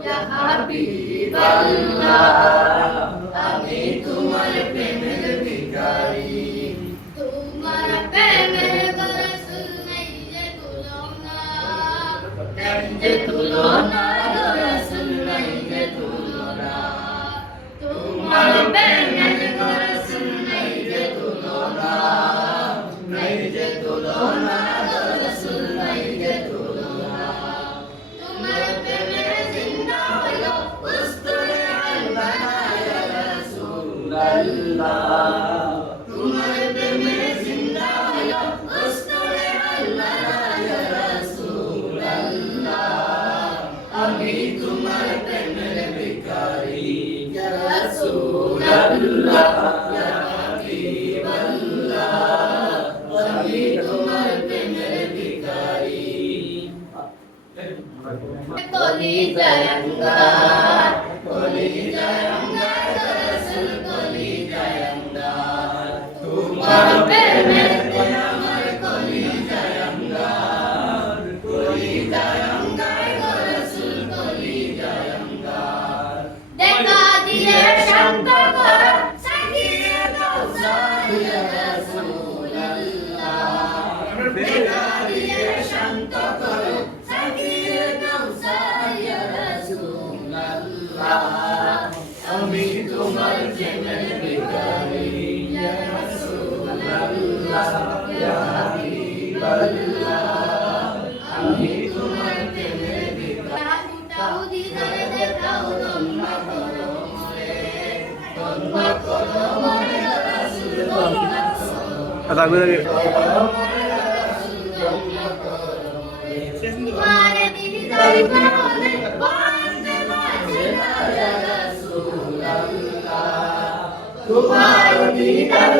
ইয়া হাবিবাল্লাহ আমি তোমার প্রেমের ভিখারি তোমার প্রেমের রাসূল নাই যে তুলনা রাসূল নাই যে তুলনা তোমার প্রেমের রাসূল নাই যে তুলনা রাসূল নাই যে তুলনা তোমার প্রেমে জিন্দা হলো উস্তুরে আলবানা ইয়া রাসূলুল্লাহ তোমার প্রেমে জিন্দা হলো উস্তুরে আলবানা ইয়া রাসূলুল্লাহ আমি তোমার প্রেমের ভিখারি ইয়া রাসূলুল্লাহ ইয়া হাবিবাল্লাহ আমি তোমার প্রেমের ভিখারি কলিজায় আঙ্গার রাসূল কলিজায় আঙ্গার তোমার প্রেমের আমার কলিজায় আঙ্গার রাসূল কলিজায় আঙ্গার দেখা দিয়ে শান্ত করো সাকিয়ে কাউসার ইয়া রাসূলুল্লাহ দেখা দিয়ে শান্ত করো সাকিয়ে কাউসার ইয়া রাসূলুল্লাহ আমি তোমার প্রেমের ভিখারি ইয়া রাসূলুল্লাহ ইয়া হাবিবাল্লাহ আমি তোমার প্রেমের ভিখারি তাও দিদার দেখাও ধন্য করো মোরে রাসূলুল্লাহ তোমার দিদার পাওয়ালে বন্দে বাজনা ইয়া রাসূলুল্লাহ তোমার দিদার